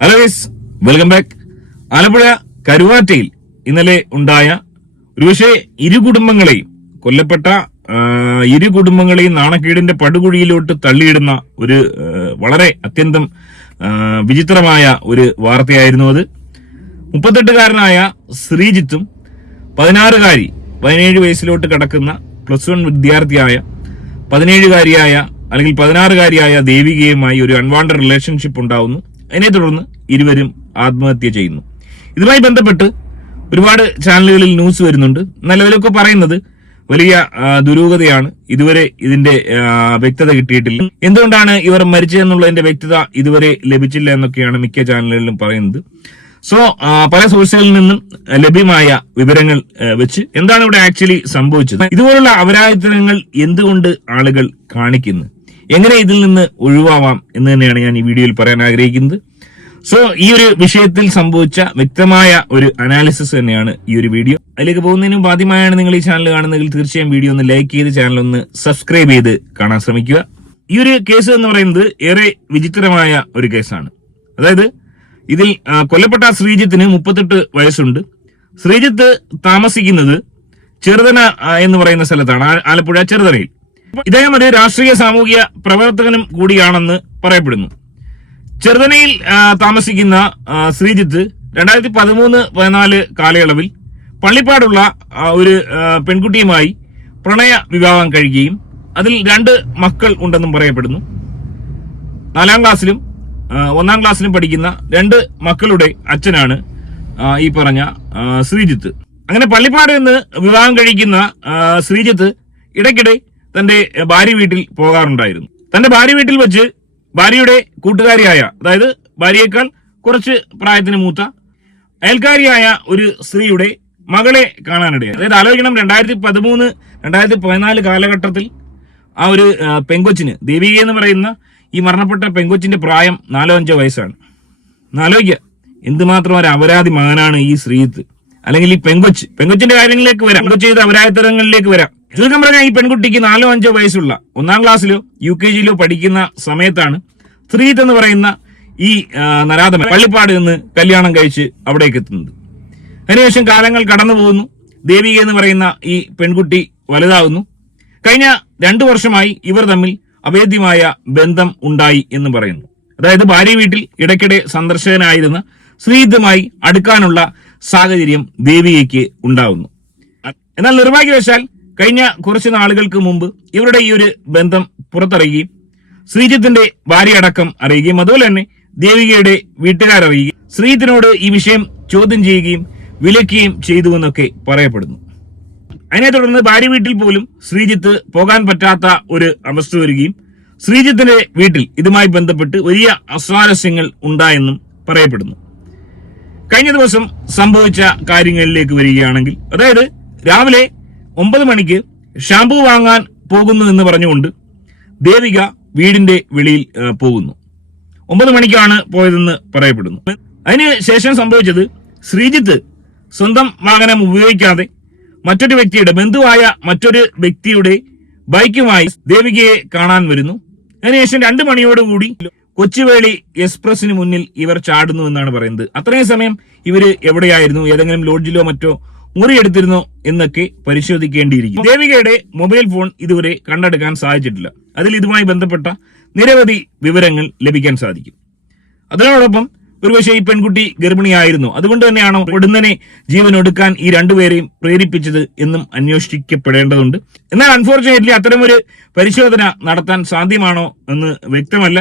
Hello guys, welcome back. Alappuzha കരുവാറ്റയിൽ ഇന്നലെ ഉണ്ടായ ഒരുപക്ഷെ കൊല്ലപ്പെട്ട ഇരു കുടുംബങ്ങളെയും നാണക്കേടിന്റെ പടുകുഴിയിലോട്ട് തള്ളിയിടുന്ന ഒരു വളരെ അത്യന്തം വിചിത്രമായ ഒരു വാർത്തയായിരുന്നു അത്. 38-കാരനായ ശ്രീജിത്തും 17 വയസ്സിലോട്ട് കടക്കുന്ന +1 വിദ്യാർത്ഥിയായ 17-കാരിയായ അല്ലെങ്കിൽ 16-കാരിയായ ദേവികയുമായി ഒരു അൺവാണ്ടഡ് റിലേഷൻഷിപ്പ് ഉണ്ടാവുന്നു. അതിനെ തുടർന്ന് ഇരുവരും ആത്മഹത്യ ചെയ്യുന്നു. ഇതുമായി ബന്ധപ്പെട്ട് ഒരുപാട് ചാനലുകളിൽ ന്യൂസ് വരുന്നുണ്ട്. നിലവിലൊക്കെ പറയുന്നത് വലിയ ദുരൂഹതയാണ്. ഇതുവരെ ഇതിന്റെ വ്യക്തത കിട്ടിയിട്ടില്ല. എന്തുകൊണ്ടാണ് ഇവർ മരിച്ചതെന്നുള്ളതിന്റെ വ്യക്തത ഇതുവരെ ലഭിച്ചില്ല എന്നൊക്കെയാണ് മിക്ക ചാനലുകളിലും പറയുന്നത്. സോ പല സോഴ്സുകളിൽ നിന്നും ലഭ്യമായ വിവരങ്ങൾ വെച്ച് എന്താണ് ഇവിടെ ആക്ച്വലി സംഭവിച്ചത്, ഇതുപോലുള്ള അപരാധങ്ങൾ എന്തുകൊണ്ട് ആളുകൾ കാണിക്കുന്നു, എങ്ങനെ ഇതിൽ നിന്ന് ഒഴിവാവാം എന്ന് തന്നെയാണ് ഞാൻ ഈ വീഡിയോയിൽ പറയാൻ ആഗ്രഹിക്കുന്നത്. സോ ഈ ഒരു വിഷയത്തിൽ സംഭവിച്ച വ്യക്തമായ ഒരു അനാലിസിസ് തന്നെയാണ് ഈ ഒരു വീഡിയോ. അതിലേക്ക് പോകുന്നതിന് മുമ്പ് ആദ്യമായാണ് നിങ്ങൾ ഈ ചാനൽ കാണുന്നതെങ്കിൽ തീർച്ചയായും വീഡിയോ ഒന്ന് ലൈക്ക് ചെയ്ത് ചാനൽ ഒന്ന് സബ്സ്ക്രൈബ് ചെയ്ത് കാണാൻ ശ്രമിക്കുക. ഈ ഒരു കേസ് എന്ന് പറയുന്നത് ഏറെ വിചിത്രമായ ഒരു കേസാണ്. അതായത് ഇതിൽ കൊല്ലപ്പെട്ട ശ്രീജിത്തിന് 38 വയസ്സുണ്ട്. ശ്രീജിത്ത് താമസിക്കുന്നത് ചെറുതന എന്ന് പറയുന്ന സ്ഥലത്താണ്, ആലപ്പുഴ ചെറുതനയിൽ. ഇദ്ദേഹം ഒരു രാഷ്ട്രീയ സാമൂഹിക പ്രവർത്തകനും കൂടിയാണെന്ന് പറയപ്പെടുന്നു. ചെറുതനയിൽ താമസിക്കുന്ന ശ്രീജിത്ത് 2013-14 കാലയളവിൽ പള്ളിപ്പാടുള്ള ഒരു പെൺകുട്ടിയുമായി പ്രണയ വിവാഹം കഴിക്കുകയും അതിൽ 2 മക്കൾ ഉണ്ടെന്നും പറയപ്പെടുന്നു. 4ാം ക്ലാസ്സിലും 1ാം ക്ലാസ്സിലും പഠിക്കുന്ന 2 മക്കളുടെ അച്ഛനാണ് ഈ പറഞ്ഞ ശ്രീജിത്ത്. അങ്ങനെ പള്ളിപ്പാട് നിന്ന് വിവാഹം കഴിക്കുന്ന ശ്രീജിത്ത് ഇടയ്ക്കിടെ തന്റെ ഭാര്യ വീട്ടിൽ പോകാറുണ്ടായിരുന്നു. തന്റെ ഭാര്യ വീട്ടിൽ വെച്ച് ഭാര്യയുടെ കൂട്ടുകാരിയായ, അതായത് ഭാര്യയേക്കാൾ കുറച്ച് പ്രായത്തിന് മൂത്ത അയൽക്കാരിയായ ഒരു സ്ത്രീയുടെ മകളെ കാണാനിടയായി. അതായത് ആലോചിക്കണം, 2013-2014 കാലഘട്ടത്തിൽ ആ ഒരു പെങ്കൊച്ചിന്, ദേവിക എന്ന് പറയുന്ന ഈ മരണപ്പെട്ട പെങ്കൊച്ചിന്റെ പ്രായം 4-5 വയസ്സാണ്. ആലോചിക്കുക, എന്തുമാത്രം ഒരു അപരാധി മകനാണ് ഈ ശ്രീജിത്ത്, അല്ലെങ്കിൽ ഈ പെങ്കൊച്ചിന്റെ കാര്യങ്ങളിലേക്ക് വരാം, പെങ്കൊച്ച് ചെയ്ത അപരാധങ്ങളിലേക്ക് വരാം. ചുരുക്കം പറഞ്ഞാൽ ഈ പെൺകുട്ടിക്ക് 4-5 വയസ്സുള്ള 1ാം ക്ലാസ്സിലോ UKG-ലോ പഠിക്കുന്ന സമയത്താണ് ശ്രീജിത്ത് എന്ന് പറയുന്ന ഈ നരാധമൻ പള്ളിപ്പാട് നിന്ന് കല്യാണം കഴിച്ച് അവിടേക്ക് എത്തുന്നത്. അതിനുശേഷം കാലങ്ങൾ കടന്നു പോകുന്നു. ദേവിക എന്ന് പറയുന്ന ഈ പെൺകുട്ടി വലുതാവുന്നു. കഴിഞ്ഞ 2 വർഷമായി ഇവർ തമ്മിൽ അഭേദ്യമായ ബന്ധം ഉണ്ടായി എന്ന് പറയുന്നു. അതായത് ഭാര്യ വീട്ടിൽ ഇടയ്ക്കിടെ സന്ദർശകനായിരുന്ന ശ്രീജിത്തുമായി അടുക്കാനുള്ള സാഹചര്യം ദേവികയ്ക്ക് ഉണ്ടാവുന്നു. എന്നാൽ നിർഭാഗ്യവശാൽ കഴിഞ്ഞ കുറച്ച് നാളുകൾക്ക് മുമ്പ് ഇവരുടെ ഈ ഒരു ബന്ധം പുറത്തറിയുകയും ശ്രീജിത്തിന്റെ ഭാര്യ അടക്കം അറിയുകയും അതുപോലെ തന്നെ ദേവികയുടെ വീട്ടുകാരറിയുകയും ശ്രീജിത്തിനോട് ഈ വിഷയം ചോദ്യം ചെയ്യുകയും വിലക്കുകയും ചെയ്തു എന്നൊക്കെ പറയപ്പെടുന്നു. അതിനെ തുടർന്ന് ഭാര്യ വീട്ടിൽ പോലും ശ്രീജിത്ത് പോകാൻ പറ്റാത്ത ഒരു അവസ്ഥ വരികയും ശ്രീജിത്തിന്റെ വീട്ടിൽ ഇതുമായി ബന്ധപ്പെട്ട് വലിയ അസ്വാരസ്യങ്ങൾ ഉണ്ടായെന്നും പറയപ്പെടുന്നു. കഴിഞ്ഞ ദിവസം സംഭവിച്ച കാര്യങ്ങളിലേക്ക് വരികയാണെങ്കിൽ, അതായത് രാവിലെ 9 മണിക്ക് ഷാമ്പു വാങ്ങാൻ പോകുന്നു എന്ന് പറഞ്ഞുകൊണ്ട് ദേവിക വീടിന്റെ വെളിയിൽ പോകുന്നു. 9 മണിക്കാണ് പോയതെന്ന് പറയപ്പെടുന്നു. അതിന് ശേഷം സംഭവിച്ചത്, ശ്രീജിത്ത് സ്വന്തം വാഹനം ഉപയോഗിക്കാതെ മറ്റൊരു വ്യക്തിയുടെ, ബന്ധുവായ മറ്റൊരു വ്യക്തിയുടെ ബൈക്കുമായി ദേവികയെ കാണാൻ വരുന്നു. അതിനുശേഷം 2 മണിയോടുകൂടി കൊച്ചുവേളി എക്സ്പ്രസിന് മുന്നിൽ ഇവർ ചാടുന്നു എന്നാണ് പറയുന്നത്. അത്രയും സമയം ഇവര് എവിടെയായിരുന്നു, ഏതെങ്കിലും ലോഡ്ജിലോ മറ്റോ മുറിയെടുത്തിരുന്നോ എന്നൊക്കെ പരിശോധിക്കേണ്ടിയിരിക്കും. ദേവികയുടെ മൊബൈൽ ഫോൺ ഇതുവരെ കണ്ടെടുക്കാൻ സാധിച്ചിട്ടില്ല. അതിൽ ഇതുമായി ബന്ധപ്പെട്ട നിരവധി വിവരങ്ങൾ ലഭിക്കാൻ സാധിക്കും. അതിനോടൊപ്പം ഒരുപക്ഷെ ഈ പെൺകുട്ടി ഗർഭിണിയായിരുന്നു, അതുകൊണ്ട് തന്നെയാണോ ഉടനെ ജീവൻ ഒടുക്കാൻ ഈ 2 പേരെയും പ്രേരിപ്പിച്ചത് എന്നും അന്വേഷിക്കപ്പെടേണ്ടതുണ്ട്. എന്നാൽ അൺഫോർച്ചുനേറ്റ്ലി അത്തരമൊരു പരിശോധന നടത്താൻ സാധ്യമാണോ എന്ന് വ്യക്തമല്ല.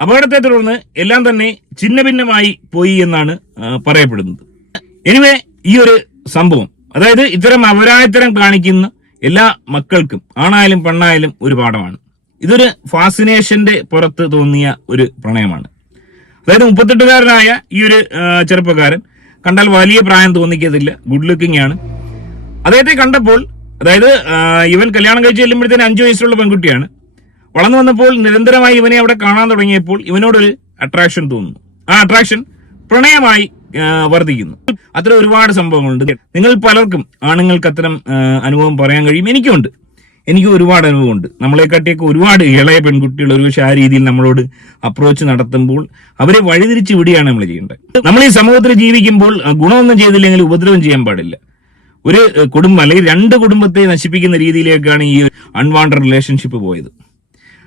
അപകടത്തെ തുടർന്ന് എല്ലാം തന്നെ ഛിന്നഭിന്നമായി പോയി എന്നാണ് പറയപ്പെടുന്നത്. എനിവേ, ഈ ഒരു സംഭവം, അതായത് ഇത്തരം അപരാധത്തരം കാണിക്കുന്ന എല്ലാ മക്കൾക്കും, ആണായാലും പെണ്ണായാലും, ഒരു പാഠമാണ്. ഇതൊരു ഫാസിനേഷന്റെ പുറത്ത് തോന്നിയ ഒരു പ്രണയമാണ്. അതായത് 38-കാരനായ ഈ ഒരു ചെറുപ്പക്കാരൻ കണ്ടാൽ വലിയ പ്രായം തോന്നിക്കത്തില്ല, ഗുഡ് ലുക്കിംഗ് ആണ്. അദ്ദേഹത്തെ കണ്ടപ്പോൾ, അതായത് ഇവൻ കല്യാണം കഴിച്ച് ചെല്ലുമ്പോഴത്തേന് 5 വയസ്സുള്ള പെൺകുട്ടിയാണ്. വളർന്നു വന്നപ്പോൾ നിരന്തരമായി ഇവനെ അവിടെ കാണാൻ തുടങ്ങിയപ്പോൾ ഇവനോടൊരു അട്രാക്ഷൻ തോന്നുന്നു. ആ അട്രാക്ഷൻ പ്രണയമായി വർദ്ധിക്കുന്നു. അത്തരം ഒരുപാട് സംഭവങ്ങളുണ്ട്. നിങ്ങൾ പലർക്കും, ആണുങ്ങൾക്ക് അത്തരം അനുഭവം പറയാൻ കഴിയും, എനിക്കുണ്ട്. എനിക്ക് ഒരുപാട് അനുഭവമുണ്ട്. നമ്മളെക്കാട്ടിയൊക്കെ ഒരുപാട് ഇളയ പെൺകുട്ടികൾ ഒരുപക്ഷെ ആ രീതിയിൽ നമ്മളോട് അപ്രോച്ച് നടത്തുമ്പോൾ അവരെ വഴിതിരിച്ച് വിടുകയാണ് നമ്മൾ ചെയ്യേണ്ടത്. നമ്മൾ ഈ സമൂഹത്തിൽ ജീവിക്കുമ്പോൾ ഗുണമൊന്നും ചെയ്തില്ലെങ്കിൽ ഉപദ്രവം ചെയ്യാൻ പാടില്ല. ഒരു കുടുംബം അല്ലെങ്കിൽ 2 കുടുംബത്തെ നശിപ്പിക്കുന്ന രീതിയിലേക്കാണ് ഈ അൺവാണ്ടഡ് റിലേഷൻഷിപ്പ് പോയത്.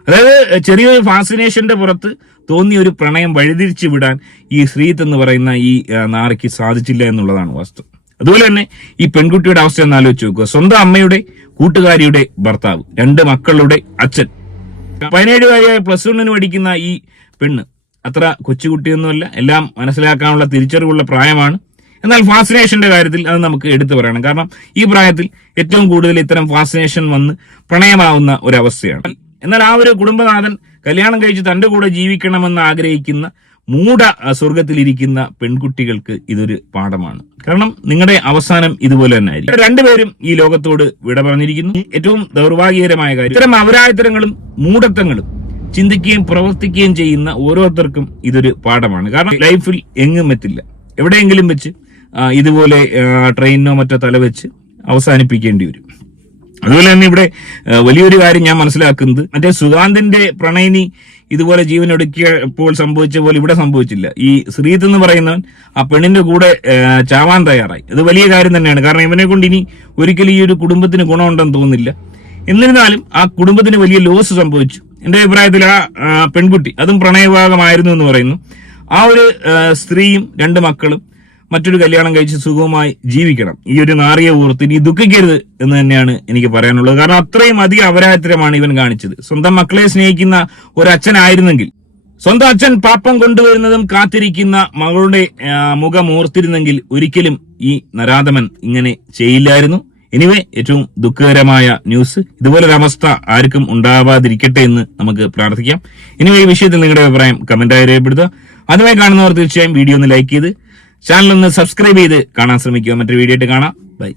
അതായത് ചെറിയൊരു ഫാസിനേഷന്റെ പുറത്ത് തോന്നിയ ഒരു പ്രണയം വഴിതിരിച്ചു വിടാൻ ഈ ശ്രീത്ത് എന്ന് പറയുന്ന ഈ നാറയ്ക്ക് സാധിച്ചില്ല എന്നുള്ളതാണ് വാസ്തവം. അതുപോലെ തന്നെ ഈ പെൺകുട്ടിയുടെ അവസ്ഥ ഒന്ന് ആലോചിച്ച് നോക്കുക. സ്വന്തം അമ്മയുടെ കൂട്ടുകാരിയുടെ ഭർത്താവ്, 2 മക്കളുടെ അച്ഛൻ, 17-കാരിയായ +1 പഠിക്കുന്ന ഈ പെണ്ണ് അത്ര കൊച്ചുകുട്ടിയൊന്നുമല്ല, എല്ലാം മനസ്സിലാക്കാനുള്ള തിരിച്ചറിവുള്ള പ്രായമാണ്. എന്നാൽ ഫാസിനേഷന്റെ കാര്യത്തിൽ അത് നമുക്ക് എടുത്തു പറയണം. കാരണം ഈ പ്രായത്തിൽ ഏറ്റവും കൂടുതൽ ഇത്തരം ഫാസിനേഷൻ വന്ന് പ്രണയമാവുന്ന ഒരവസ്ഥയാണ്. എന്നാൽ ആ ഒരു കുടുംബനാഥൻ കല്യാണം കഴിച്ച് തന്റെ കൂടെ ജീവിക്കണമെന്ന് ആഗ്രഹിക്കുന്ന മൂഢ സ്വർഗത്തിലിരിക്കുന്ന പെൺകുട്ടികൾക്ക് ഇതൊരു പാഠമാണ്. കാരണം നിങ്ങളുടെ അവസാനം ഇതുപോലെ തന്നെ ആയിരിക്കും. 2 പേരും ഈ ലോകത്തോട് വിട പറഞ്ഞിരിക്കുന്നു. ഏറ്റവും ദൗർഭാഗ്യകരമായ കാര്യം, ഇത്തരം അപരാധങ്ങളും മൂഢത്വങ്ങളും ചിന്തിക്കുകയും പ്രവർത്തിക്കുകയും ചെയ്യുന്ന ഓരോരുത്തർക്കും ഇതൊരു പാഠമാണ്. കാരണം ലൈഫിൽ എങ്ങും എത്തില്ല, എവിടെയെങ്കിലും വെച്ച് ഇതുപോലെ ട്രെയിനോ മറ്റോ തലവെച്ച് അവസാനിപ്പിക്കേണ്ടി വരും. അതുപോലെ തന്നെ ഇവിടെ വലിയൊരു കാര്യം ഞാൻ മനസ്സിലാക്കുന്നത്, മറ്റേ സുഗാന്തിന്റെ പ്രണയിനി ഇതുപോലെ ജീവനൊടുക്കിയപ്പോൾ സംഭവിച്ച പോലെ ഇവിടെ സംഭവിച്ചില്ല. ഈ ശ്രീത്ത് എന്ന് പറയുന്നവൻ ആ പെണ്ണിന്റെ കൂടെ ചാവാൻ തയ്യാറായി. അത് വലിയ കാര്യം തന്നെയാണ്. കാരണം ഇവനെ കൊണ്ട് ഇനി ഒരിക്കലും ഈ ഒരു കുടുംബത്തിന് ഗുണമുണ്ടെന്ന് തോന്നുന്നില്ല. എന്നിരുന്നാലും ആ കുടുംബത്തിന് വലിയ ലോസ് സംഭവിച്ചു. എന്റെ അഭിപ്രായത്തിൽ ആ പെൺകുട്ടി, അതും പ്രണയവിവാഹമായിരുന്നു എന്ന് പറയുന്നു, ആ ഒരു സ്ത്രീയും 2 മക്കളും മറ്റൊരു കല്യാണം കഴിച്ച് സുഖമായി ജീവിക്കണം. ഈ ഒരു നാറിയ ഓർത്ത് ഇനി ദുഃഖിക്കരുത് എന്ന് തന്നെയാണ് എനിക്ക് പറയാനുള്ളത്. കാരണം അത്രയും അധികം അപരാധമാണ് ഇവൻ കാണിച്ചത്. സ്വന്തം മക്കളെ സ്നേഹിക്കുന്ന ഒരച്ഛനായിരുന്നെങ്കിൽ, സ്വന്തം അച്ഛൻ പാപ്പം കൊണ്ടുവരുന്നതും കാത്തിരിക്കുന്ന മകളുടെ മുഖം ഓർത്തിരുന്നെങ്കിൽ ഒരിക്കലും ഈ നരാധമൻ ഇങ്ങനെ ചെയ്യില്ലായിരുന്നു. എനിവേ, ഏറ്റവും ദുഃഖകരമായ ന്യൂസ്. ഇതുപോലൊരവസ്ഥ ആർക്കും ഉണ്ടാവാതിരിക്കട്ടെ എന്ന് നമുക്ക് പ്രാർത്ഥിക്കാം. എനിവേ, ഈ വിഷയത്തിൽ നിങ്ങളുടെ അഭിപ്രായം കമന്റായി രേഖപ്പെടുത്തുക. അതുമായി കാണുന്നവർ തീർച്ചയായും വീഡിയോ ഒന്ന് ലൈക്ക് ചെയ്ത് ചാനൽ ഒന്ന് സബ്സ്ക്രൈബ് ചെയ്ത് കാണാൻ ശ്രമിക്കുക. മറ്റൊരു വീഡിയോ ആയിട്ട് കാണാം. ബൈ.